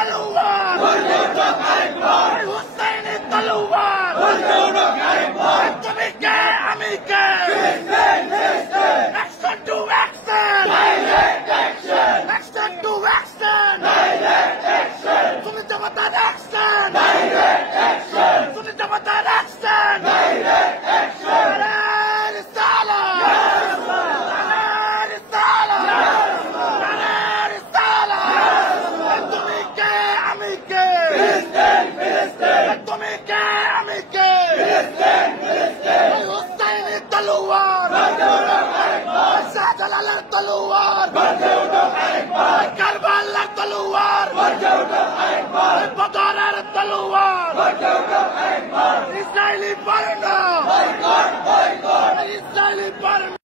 তলোয়ার হুসাইনি তলোয়ার তুমি কে আমি কে action to action action to action তুমি জমাতার অ্যাকশন তুমি জমাতার অ্যাকশন তলোয়ার শাহজালালের তলোয়ার